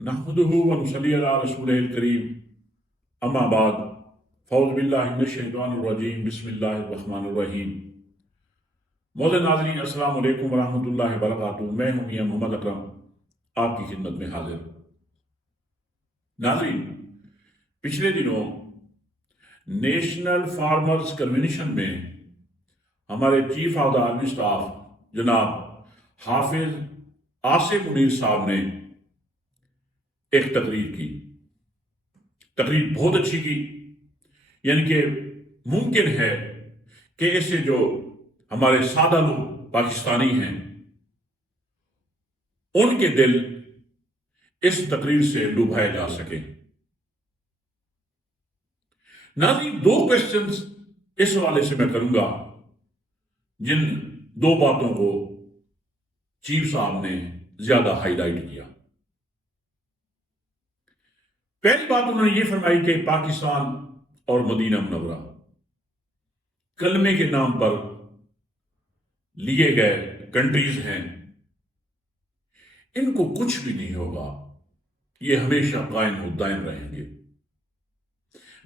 نحمده ونصلي على رسوله الكريم اما بعد فاعوذ باللہ من الشیطان الرجیم بسم اللہ الرحمن الرحیم۔ معزز ناظرین السلام علیکم ورحمۃ اللہ وبرکاتہ۔ میں ہوں میاں محمد اکرم آپ کی خدمت میں حاضر۔ ناظرین، پچھلے دنوں نیشنل فارمرز کنونشن میں ہمارے chief of the army staff جناب حافظ آصف منیر صاحب نے ایک تقریر کی۔ تقریر بہت اچھی کی، یعنی کہ ممکن ہے کہ اس سے جو ہمارے سادہ لوگ پاکستانی ہیں ان کے دل اس تقریر سے لبھائے جا سکے۔ ناظرین، دو کوسچنز اس حوالے سے میں کروں گا جن دو باتوں کو چیف صاحب نے زیادہ ہائی لائٹ کیا۔ پہلی بات انہوں نے یہ فرمائی کہ پاکستان اور مدینہ منورہ کلمے کے نام پر لیے گئے کنٹریز ہیں، ان کو کچھ بھی نہیں ہوگا، یہ ہمیشہ قائم و دائم رہیں گے۔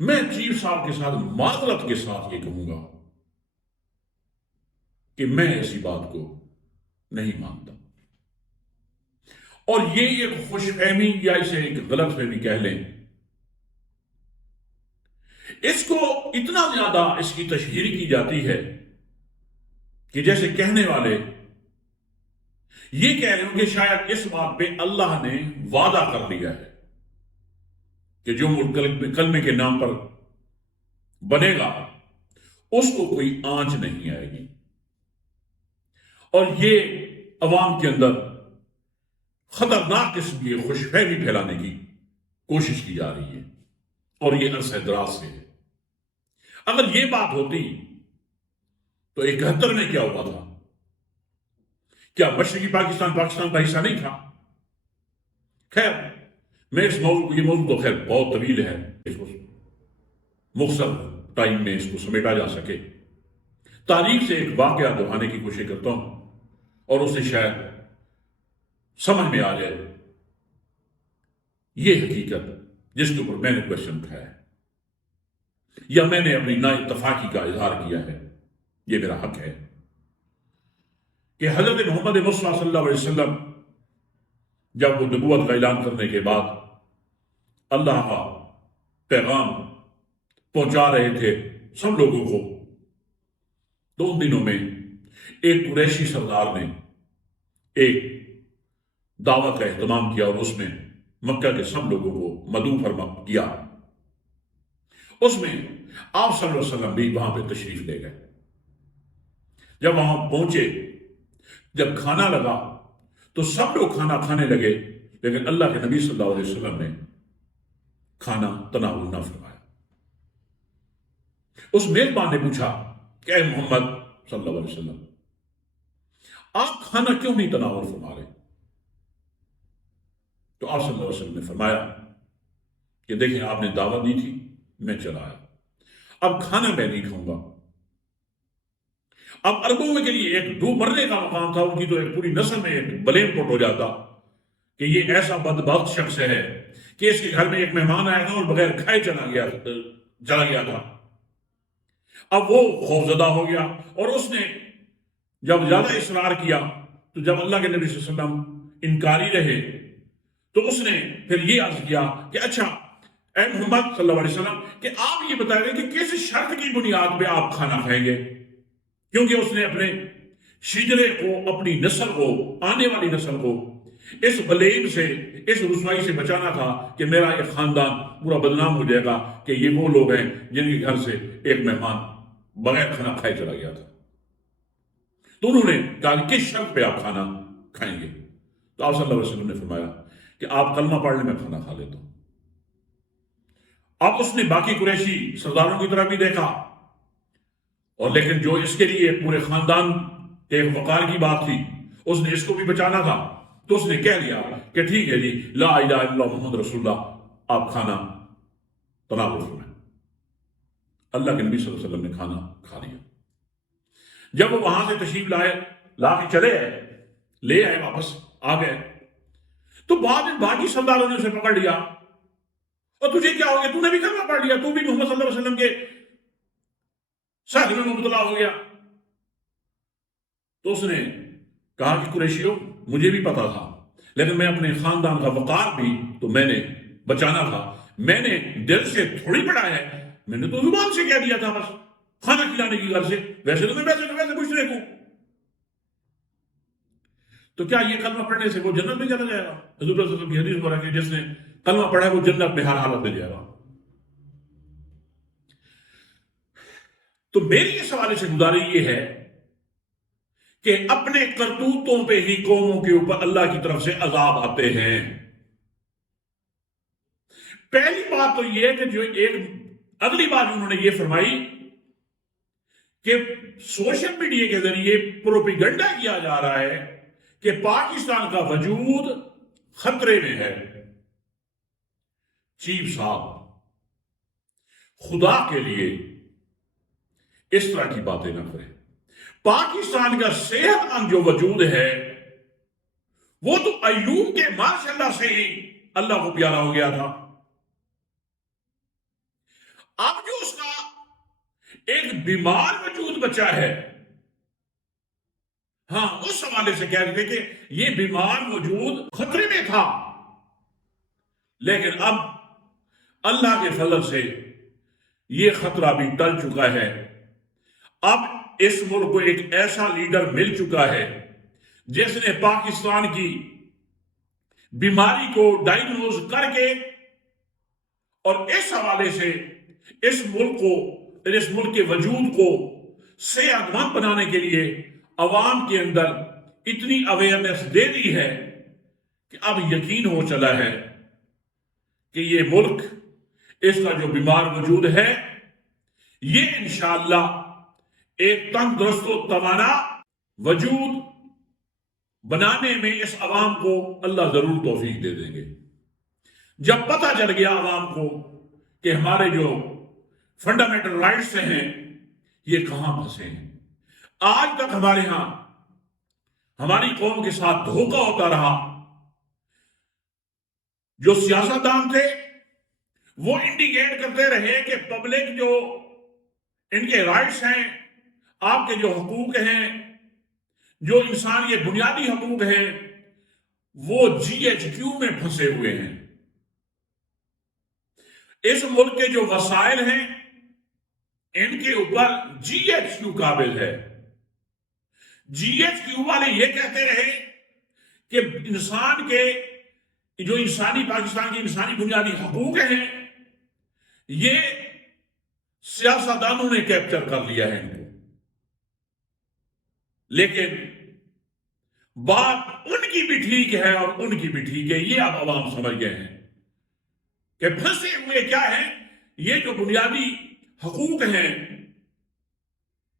میں چیف صاحب کے ساتھ معذرت کے ساتھ یہ کہوں گا کہ میں ایسی بات کو نہیں مانتا، اور یہ ایک خوش فہمی یا اسے ایک غلط فہمی کہہ لیں، اس کو اتنا زیادہ اس کی تشہیر کی جاتی ہے کہ جیسے کہنے والے یہ کہہ رہے ہوں کہ شاید اس بات پہ اللہ نے وعدہ کر لیا ہے کہ جو ملک کلمے کے نام پر بنے گا اس کو کوئی آنچ نہیں آئے گی، اور یہ عوام کے اندر خطرناک قسم کی خوش فہمی پھیلانے کی کوشش کی جا رہی ہے، اور یہ عرصہ دراز سے ہے۔ اگر یہ بات ہوتی تو 71 میں کیا ہوا تھا؟ کیا مشرقی پاکستان کا حصہ نہیں تھا؟ خیر، میں اس موضوع یہ موضوع تو خیر بہت طویل ہے، اس کو مختصر ٹائم میں اس کو سمیٹا جا سکے۔ تاریخ سے ایک واقعہ دہرانے کی کوشش کرتا ہوں اور اسے شاید سمجھ میں آ جائے یہ حقیقت جس کے اوپر میں نے کوشچن اٹھایا ہے یا میں نے اپنی نا اتفاقی کا اظہار کیا ہے۔ یہ میرا حق ہے کہ حضرت محمد مصطفیٰ صلی اللہ علیہ وسلم جب وہ نبوت کا اعلان کرنے کے بعد اللہ کا پیغام پہنچا رہے تھے سب لوگوں کو، تو ان دنوں میں ایک قریشی سردار نے ایک دعوت کا اہتمام کیا اور اس میں مکہ کے سب لوگوں کو مدعو فرما کیا۔ اس میں آپ صلی اللہ علیہ وسلم بھی وہاں پہ تشریف لے گئے۔ جب وہاں پہنچے، جب کھانا لگا تو سب لوگ کھانا کھانے لگے، لیکن اللہ کے نبی صلی اللہ علیہ وسلم نے کھانا تناول نہ فرمایا۔ اس میزبان نے پوچھا کہ اے محمد صلی اللہ علیہ وسلم، آپ کھانا کیوں نہیں تناول فرما رہے؟ تو آپ صلی اللہ علیہ وسلم نے فرمایا کہ دیکھیں، آپ نے دعوت دی تھی، میں چلا آیا، اب کھانا میں نہیں کھاؤں گا۔ اب عربوں میں کے لیے ایک دو مرنے کا مقام تھا، ان کی تو ایک پوری نسل میں ایک بلیم پٹ ہو جاتا کہ یہ ایسا بدبخت شخص ہے کہ اس کے گھر میں ایک مہمان آیا تھا اور بغیر کھائے چلا گیا تھا۔ اب وہ خوفزدہ ہو گیا، اور اس نے جب زیادہ اصرار کیا تو جب اللہ کے نبی صلی اللہ علیہ وسلم انکاری رہے تو اس نے پھر یہ عرض کیا کہ اچھا اے محمد صلی اللہ علیہ وسلم کہ آپ یہ بتائیں گے کہ کس شرط کی بنیاد پہ آپ کھانا کھائیں گے، کیونکہ اس نے اپنے شجرے کو، اپنی نسل کو، آنے والی نسل کو اس بلیم سے، اس رسوائی سے بچانا تھا کہ میرا ایک خاندان پورا بدنام ہو جائے گا کہ یہ وہ لوگ ہیں جن کے گھر سے ایک مہمان بغیر کھانا کھائے چلا گیا تھا۔ تو انہوں نے کہا کہ کس شرط پہ آپ کھانا کھائیں گے؟ تو آپ صلی اللہ علیہ وسلم نے فرمایا کہ آپ کلمہ پڑھ لیں، میں کھانا کھا لیتا ہوں۔ اب اس نے باقی قریشی سرداروں کی طرف بھی دیکھا، اور لیکن جو اس کے لیے پورے خاندان کے وقار کی بات تھی، اس نے اس کو بھی بچانا تھا، تو اس نے کہہ دیا کہ ٹھیک ہے جی، لا الہ الا اللہ محمد رسول اللہ، آپ کھانا تناول فرمائیں۔ اللہ کے نبی صلی اللہ علیہ وسلم نے کھانا کھا لیا۔ جب وہ وہاں سے تشریف لا کے چلے آئے، لے آئے، واپس آ گئے، تو بعد میں باقی سرداروں نے اسے پکڑ لیا، اور تجھے کیا ہو گیا، تو نے بھی کلمہ پڑھ لیا، تو بھی محمد صلی اللہ علیہ وسلم کے ساتھ میں مبتلا ہو گیا۔ تو اس نے کہا کہ قریشیوں، مجھے بھی پتا تھا، لیکن میں اپنے خاندان کا وقار بھی تو میں نے بچانا تھا، میں نے دل سے تھوڑی پڑھا ہے، میں نے تو زبان سے کہہ دیا تھا بس، کھانا کھلانے کی غرض سے، ویسے تو میں ویسے مشرک ہوں۔ تو کیا یہ کلمہ پڑھنے سے وہ جنت میں چلا جائے گا؟ حضور صلی اللہ علیہ وسلم کی حدیث میں ہے کہ جس نے کلمہ پڑھا ہے وہ جنت میں ہر حالت میں جائے گا۔ تو میری اس حوالے سے گزارش یہ ہے کہ اپنے کرتوتوں پہ ہی قوموں کے اوپر اللہ کی طرف سے عذاب آتے ہیں۔ پہلی بات تو یہ ہے کہ جو ایک اگلی بات انہوں نے یہ فرمائی کہ سوشل میڈیا کے ذریعے پروپیگنڈا کیا جا رہا ہے کہ پاکستان کا وجود خطرے میں ہے۔ چیف صاحب، خدا کے لیے اس طرح کی باتیں نہ کریں۔ پاکستان کا صحت مند جو وجود ہے وہ تو ایوب کے ماشاءاللہ سے ہی اللہ کو پیارا ہو گیا تھا۔ اب جو اس کا ایک بیمار وجود بچا ہے، ہاں اس حوالے سے کہہ رہے تھے کہ یہ بیمار وجود خطرے میں تھا، لیکن اب اللہ کے فضل سے یہ خطرہ بھی ٹل چکا ہے۔ اب اس ملک کو ایک ایسا لیڈر مل چکا ہے جس نے پاکستان کی بیماری کو ڈائیگنوز کر کے اور اس حوالے سے اس ملک کے وجود کو صحت مند بنانے کے لیے عوام کے اندر اتنی اویئرنیس دے دی ہے کہ اب یقین ہو چلا ہے کہ یہ ملک، اس کا جو بیمار وجود ہے، یہ انشاءاللہ ایک تندرست و توانا وجود بنانے میں اس عوام کو اللہ ضرور توفیق دے دیں گے۔ جب پتہ چل گیا عوام کو کہ ہمارے جو فنڈامنٹل رائٹس ہیں یہ کہاں پھنسے ہیں، آج تک ہمارے ہاں ہماری قوم کے ساتھ دھوکہ ہوتا رہا۔ جو سیاستدان تھے وہ انڈیکیٹ کرتے رہے کہ پبلک جو ان کے رائٹس ہیں، آپ کے جو حقوق ہیں، جو انسان یہ بنیادی حقوق ہیں، وہ جی ایچ کیو میں پھنسے ہوئے ہیں۔ اس ملک کے جو وسائل ہیں ان کے اوپر جی ایچ کیو قابل ہے۔ جی ایچ کیو والے یہ کہتے رہے کہ انسان کے جو پاکستان کی انسانی بنیادی حقوق ہیں یہ سیاستدانوں نے کیپچر کر لیا ہے ان کو، لیکن بات ان کی بھی ٹھیک ہے اور ان کی بھی ٹھیک ہے۔ یہ اب عوام سمجھ گئے ہیں کہ پھنسے ہوئے کیا ہیں، یہ جو بنیادی حقوق ہیں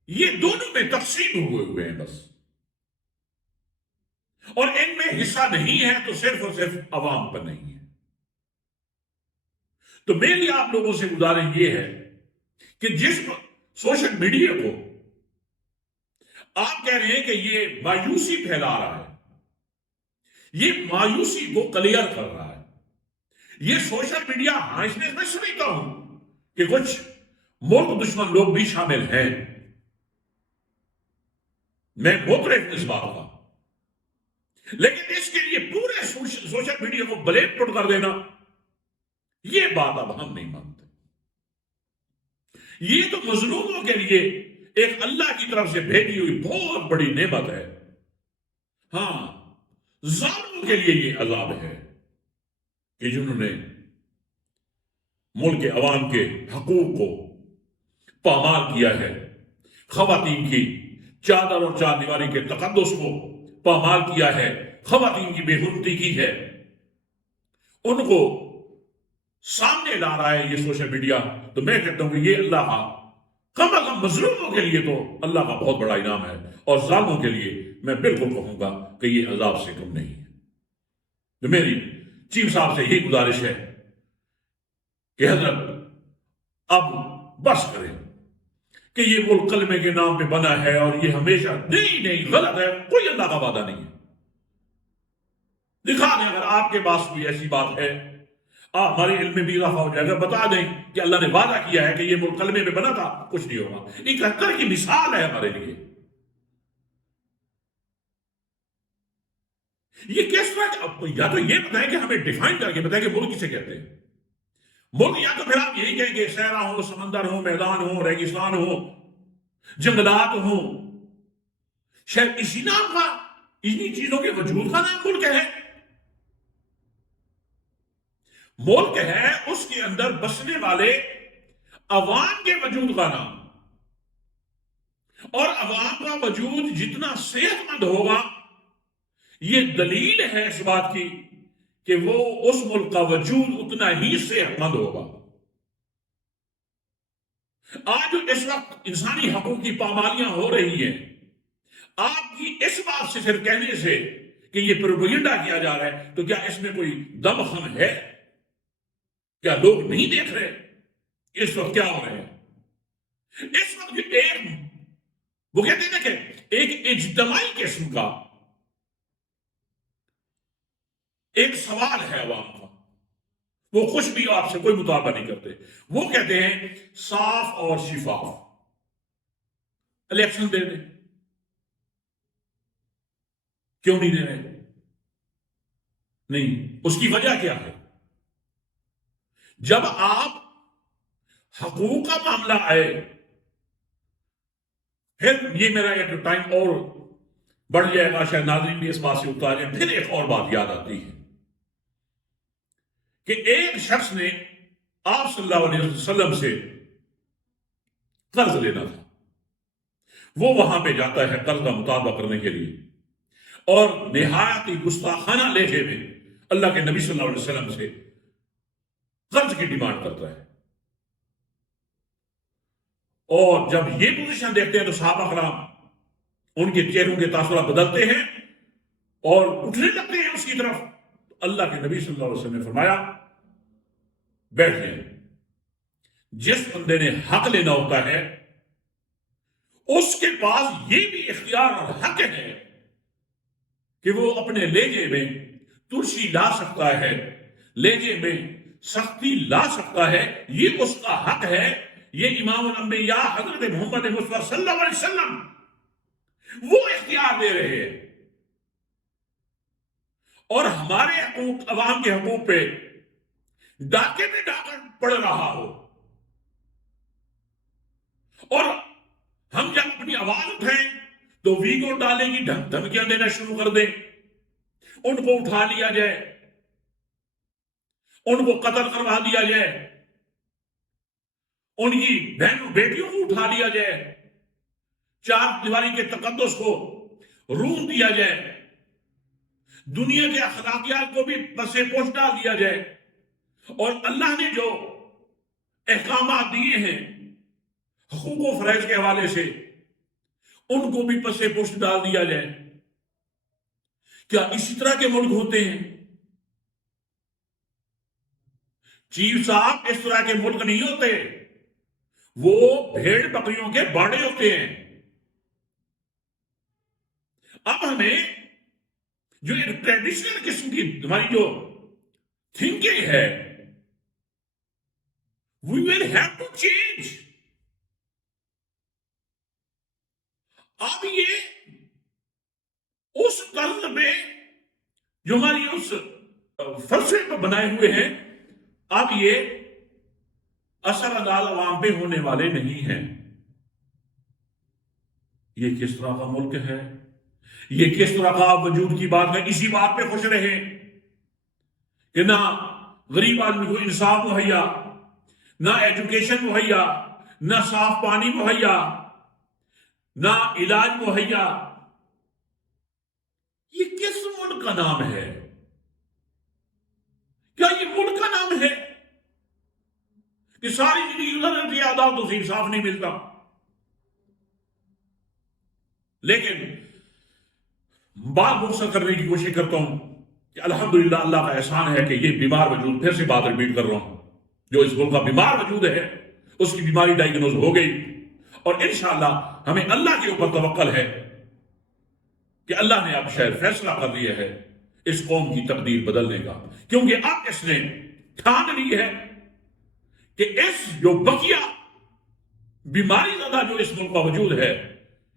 یہ دونوں میں تقسیم ہوئے ہیں بس، اور ان میں حصہ نہیں ہے تو صرف اور صرف عوام پر نہیں ہے۔ تو میری آپ لوگوں سے گزارش یہ ہے کہ جس سوشل میڈیا کو آپ کہہ رہے ہیں کہ یہ مایوسی پھیلا رہا ہے، یہ مایوسی کو کلیئر کر رہا ہے، یہ سوشل میڈیا، ہاں اس میں میں سمجھتا ہوں کہ کچھ ملک دشمن لوگ بھی شامل ہیں، میں معترف اس بات کا، لیکن اس کے لیے پورے سوشل میڈیا کو بلیم پٹ کر دینا، یہ بات اب ہم نہیں مانتے۔ یہ تو مظلوموں کے لیے ایک اللہ کی طرف سے بھیجی ہوئی بہت بڑی نعمت ہے، ہاں ظالموں کے لیے یہ عذاب ہے کہ جنہوں نے ملک کے عوام کے حقوق کو پامال کیا ہے، خواتین کی چادر اور چار دیواری کے تقدس کو پامال کیا ہے، خواتین کی بے حرمتی کی ہے، ان کو سامنے لا رہا ہے یہ سوشل میڈیا۔ تو میں کہتا ہوں کہ یہ اللہ کا کم از کم مظلوموں کے لیے تو اللہ کا بہت بڑا انعام ہے، اور ظالموں کے لیے میں بالکل کہوں گا کہ یہ عذاب سے کم نہیں ہے۔ تو میری چیف صاحب سے یہی گزارش ہے کہ حضرت اب بس کریں کہ یہ ملک کلمے کے نام پہ بنا ہے اور یہ ہمیشہ نہیں غلط ہے، کوئی اللہ کا وعدہ نہیں ہے۔ دکھا دیں اگر آپ کے پاس کوئی ایسی بات ہے، آپ ہمارے علم میں بھی اضافہ ہو جائے گا، بتا دیں کہ اللہ نے وعدہ کیا ہے کہ یہ ملک کلمے میں بنا تھا، کچھ نہیں ہوگا۔ 71 کی مثال ہے ہمارے لیے۔ یہ کس طرح، یا تو یہ بتائیں کہ ہمیں ڈیفائن کر کے بتائیں کہ ملک کسے کہتے ہیں ملک، یا تو پھر آپ یہی کہیں کہ صحرا ہو، سمندر ہو، میدان ہو، ریگستان ہو، جنگلات ہو، شاید اسی نام کا، انہی چیزوں کے وجود کا نام ملک ہے۔ ملک ہے اس کے اندر بسنے والے عوام کے وجود کا نام، اور عوام کا وجود جتنا صحت مند ہوگا، یہ دلیل ہے اس بات کی کہ وہ اس ملک کا وجود اتنا ہی صحت مند ہوگا۔ آج اس وقت انسانی حقوق کی پامالیاں ہو رہی ہیں، آپ کی اس بات سے صرف کہنے سے کہ یہ پروپیگنڈا کیا جا رہا ہے، تو کیا اس میں کوئی دم خم ہے؟ کیا لوگ نہیں دیکھ رہے اس وقت کیا ہو رہے ہیں؟ اس وقت وہ کہتے ہیں کہ ایک اجتماعی قسم کا ایک سوال ہے عوام کا، وہ کچھ بھی آپ سے کوئی مطالبہ نہیں کرتے، وہ کہتے ہیں صاف اور شفاف الیکشن دے دیں۔ کیوں نہیں دے رہے؟ نہیں، اس کی وجہ کیا ہے؟ جب آپ حقوق کا معاملہ آئے، پھر یہ میرا ایک ٹائم اور بڑھ جائے گا، شاید ناظرین بھی اس بات سے اتار جائیں، پھر ایک اور بات یاد آتی ہے کہ ایک شخص نے آپ صلی اللہ علیہ وسلم سے قرض لینا تھا، وہ وہاں پہ جاتا ہے قرض کا مطالبہ کرنے کے لیے، اور نہایت ہی گستاخانہ لہجے میں اللہ کے نبی صلی اللہ علیہ وسلم سے قرض کی ڈیمانڈ کرتا ہے۔ اور جب یہ پوزیشن دیکھتے ہیں تو صحابہ کرام ان کے چہروں کے تاثرات بدلتے ہیں اور اٹھنے لگتے ہیں اس کی طرف۔ اللہ کے نبی صلی اللہ علیہ وسلم نے فرمایا بیٹھ جائیں، جس بندے نے حق لینا ہوتا ہے اس کے پاس یہ بھی اختیار اور حق ہے کہ وہ اپنے لہجے میں ترشی لا سکتا ہے، لہجے میں سختی لا سکتا ہے، یہ اس کا حق ہے۔ یہ امام الانبیاء حضرت محمد مصطفیٰ صلی اللہ علیہ وسلم وہ اختیار دے رہے ہیں، اور ہمارے حقوق، عوام کے حقوق پہ ڈاکے میں ڈاکہ پڑ رہا ہو، اور ہم جب اپنی آواز اٹھائیں تو ویگو ڈالے گی، دھمکیاں دینا شروع کر دیں، ان کو اٹھا لیا جائے، ان کو قتل کروا دیا جائے، ان کی بہنوں بیٹیوں کو اٹھا لیا جائے، چار دیواری کے تقدس کو روم دیا جائے، دنیا کے اخلاقیات کو بھی پس پوش ڈال دیا جائے، اور اللہ نے جو احکامات دیے ہیں حقوق و فرائض کے حوالے سے ان کو بھی پس پوش ڈال دیا جائے۔ کیا اسی طرح کے ملک ہوتے ہیں؟ چیف صاحب اس طرح کے ملک نہیں ہوتے، وہ بھیڑ بکریوں کے باڑے ہوتے ہیں۔ اب ہمیں جو ایک ٹریڈیشنل قسم کی ہماری جو تھنکنگ ہے، we will have to change۔ اب یہ اس طرز پہ جو ہماری اس فلسفے پر بنائے ہوئے ہیں، اب یہ اثر انداز عوام پہ ہونے والے نہیں ہیں۔ یہ کس طرح کا ملک ہے؟ یہ کس طرح کا وجود کی بات ہے؟ اسی بات پہ خوش رہے کہ نہ غریب آدمی کو انصاف مہیا، نہ ایجوکیشن مہیا، نہ صاف پانی مہیا، نہ علاج مہیا۔ یہ کس ملک کا نام ہے؟ کیا یہ ملک کا نام ہے کہ ساری زندگی گزر رہتی ہے، عدالتوں سے انصاف نہیں ملتا؟ لیکن بات مختصر کرنے کی کوشش کرتا ہوں کہ الحمدللہ اللہ کا احسان ہے کہ یہ بیمار وجود، پھر سے بات ریپیٹ کر رہا ہوں، جو اس ملک کا بیمار وجود ہے اس کی بیماری ڈائیگنوز ہو گئی، اور انشاءاللہ ہمیں اللہ کے اوپر توکل ہے کہ اللہ نے اب شاید فیصلہ کر دیا ہے، اس قوم کی تقدیر بدلنے کا، کیونکہ اب اس نے ٹھان لی ہے کہ اس جو بقیہ بیماری زدہ جو اس ملک کا وجود ہے،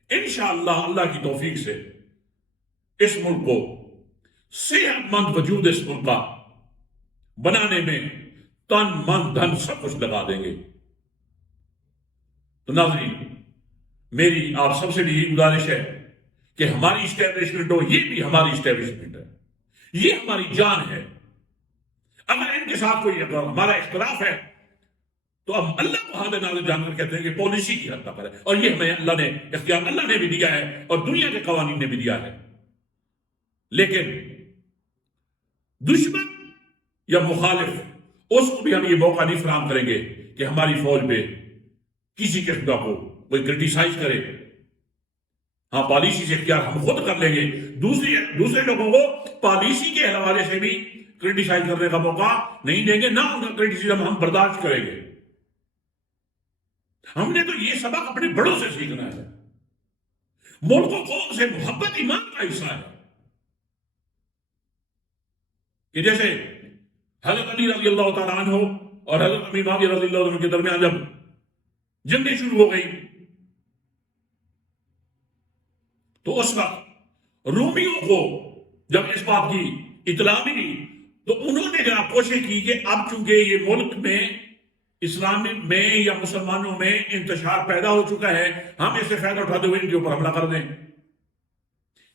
انشاءاللہ اللہ کی توفیق سے اس ملک کو صحت مند وجود اس ملک کا بنانے میں تن من دھن سب کچھ لگا دیں گے۔ تو ناظرین، میری آپ سب سے بھی یہی گزارش ہے کہ ہماری اسٹیبلشمنٹ ہو، یہ بھی ہماری اسٹیبلشمنٹ ہے، یہ ہماری جان ہے۔ اگر ان کے ساتھ کوئی ہمارا اختلاف ہے تو ہم اللہ کو حاضر ناظر جان کر کہتے ہیں کہ پالیسی کی حد تک ہے، اور یہ ہمیں اللہ نے اختیار اللہ نے بھی دیا ہے اور دنیا کے قوانین نے بھی دیا ہے۔ لیکن دشمن یا مخالف، اس کو بھی ہم یہ موقع نہیں فراہم کریں گے کہ ہماری فوج پہ کسی قسم کا کوئی کرٹیسائز کرے۔ ہاں، پالیسی سے اختیار ہم خود کر لیں گے، دوسرے لوگوں کو پالیسی کے حوالے سے بھی کرٹیسائز کرنے کا موقع نہیں دیں گے، نہ ان کا کرٹیسزم ہم برداشت کریں گے۔ ہم نے تو یہ سبق اپنے بڑوں سے سیکھنا ہے۔ ملک و قوم سے محبت ایمان کا حصہ ہے، کہ جیسے حضرت علی رضی اللہ تعالیٰ عنہ اور حضرت امیر معاویہ رضی اللہ عنہ کے درمیان جب جنگیں شروع ہو گئی تو اس وقت رومیوں کو جب اس بات کی اطلاع ملی تو انہوں نے جناب کوشش کی کہ اب چونکہ یہ ملک میں اسلام میں یا مسلمانوں میں انتشار پیدا ہو چکا ہے، ہم اس سے فائدہ اٹھاتے ہوئے ان کے اوپر حملہ کر دیں۔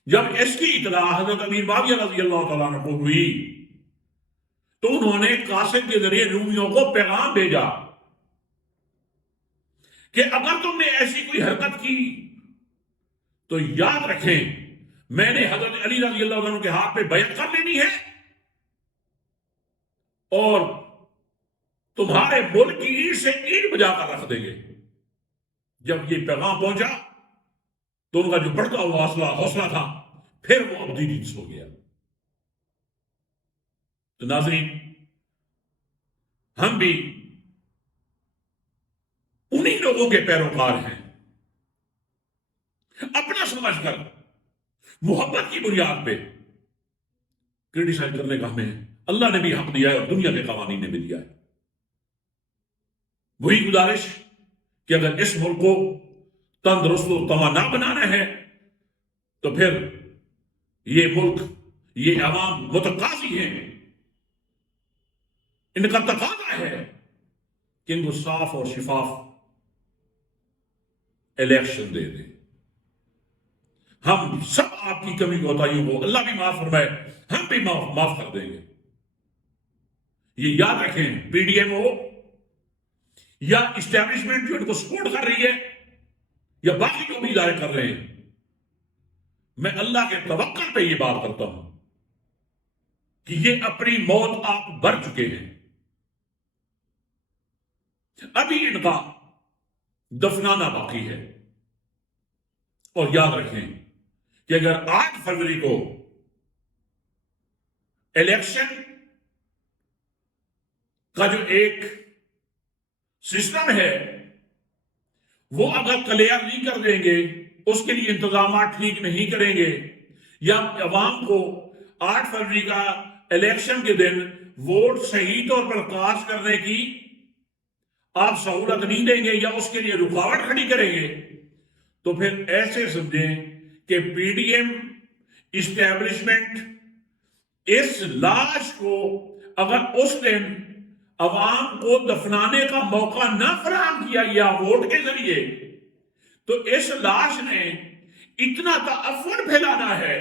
جب اس کی اطلاع حضرت امیر معاویہ رضی اللہ تعالیٰ عنہ کو ہوئی تو انہوں نے قاصد کے ذریعے رومیوں کو پیغام بھیجا کہ اگر تم نے ایسی کوئی حرکت کی تو یاد رکھیں میں نے حضرت علی رضی اللہ عنہ کے ہاتھ پہ بیعت کر لینی ہے اور تمہارے ملک کی اینٹ سے اینٹ بجا کر رکھ دیں گے۔ جب یہ پیغام پہنچا تو ان کا جو بڑھتا ہوا حوصلہ تھا پھر وہ ابدی نیز ہو گیا۔ تو ناظرین، ہم بھی انہی لوگوں کے پیروکار ہیں، اپنا سمجھ کر محبت کی بنیاد پہ کرٹیسائز کرنے کا ہمیں اللہ نے بھی حق دیا ہے اور دنیا کے قوانین نے بھی دیا ہے۔ وہی گزارش کہ اگر اس ملک کو تندرست و توانا بنانا ہے تو پھر یہ ملک، یہ عوام متقاضی ہیں، ان کا تقاضا ہے کہ ان کو صاف اور شفاف الیکشن دے دیں۔ ہم سب آپ کی کمی کوتاہیوں کو اللہ بھی معاف فرمائے، ہم بھی معاف کر دیں گے۔ یہ یاد رکھیں، پی ڈی ایم ہو یا اسٹیبلشمنٹ جو ان کو سپورٹ کر رہی ہے یا باقی جو بھی ادارے کر رہے ہیں، میں اللہ کے توکل پہ یہ بات کرتا ہوں کہ یہ اپنی موت آپ بھر چکے ہیں، ابھی ان کا دفنانا باقی ہے۔ اور یاد رکھیں کہ اگر 8 فروری کو الیکشن کا جو ایک سسٹم ہے وہ اگر کلیئر نہیں کر دیں گے، اس کے لیے انتظامات ٹھیک نہیں کریں گے، یا عوام کو 8 فروری کا الیکشن کے دن ووٹ صحیح طور پر کاسٹ کرنے کی آپ سہولت نہیں دیں گے یا اس کے لیے رکاوٹ کھڑی کریں گے، تو پھر ایسے سمجھیں کہ پی ڈی ایم اسٹیبلشمنٹ اس لاش کو اگر اس دن عوام کو دفنانے کا موقع نہ فراہم کیا گیا ووٹ کے ذریعے، تو اس لاش نے اتنا تعفن پھیلانا ہے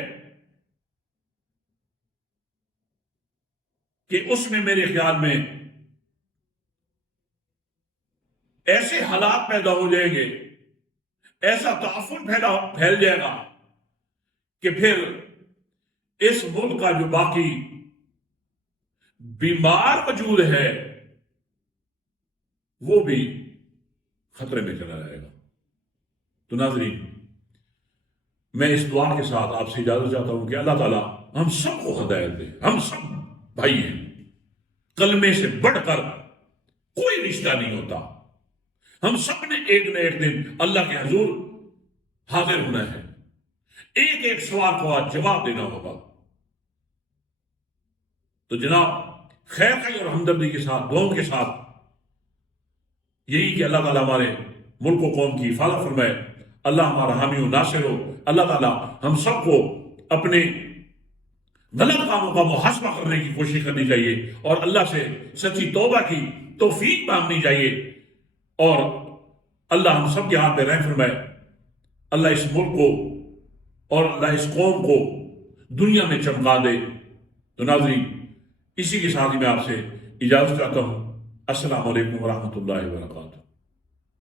کہ اس میں میرے خیال میں ایسے حالات پیدا ہو جائیں گے، ایسا تعفن پھیل جائے گا کہ پھر اس ملک کا جو باقی بیمار وجود ہے وہ بھی خطرے میں چلا جائے گا۔ تو ناظرین، میں اس دعا کے ساتھ آپ سے اجازت چاہتا ہوں کہ اللہ تعالیٰ ہم سب کو ہدایت دے۔ ہم سب بھائی ہیں، کلمے سے بڑھ کر کوئی رشتہ نہیں ہوتا۔ ہم سب نے ایک نہ ایک دن اللہ کے حضور حاضر ہونا ہے، ایک ایک سوال کو آج جواب دینا ہوگا۔ تو جناب خیر خی اور ہمدردی کے ساتھ، دعاؤں کے ساتھ یہی کہ اللہ تعالیٰ ہمارے ملک و قوم کی حفاظت فرمائے، اللہ ہمارا حامی و ناصر ہو، اللہ تعالیٰ ہم سب کو اپنے غلط کاموں کا محاسبہ کرنے کی کوشش کرنی چاہیے اور اللہ سے سچی توبہ کی توفیق مانگنی چاہیے، اور اللہ ہم سب کے ہاتھ پہ رحم فرمائے، اللہ اس ملک کو اور اللہ اس قوم کو دنیا میں چمکا دے۔ تو ناظرین، اسی کے ساتھ ہی میں آپ سے اجازت چاہتا ہوں۔ السلام علیکم ورحمۃ اللہ وبرکاتہ۔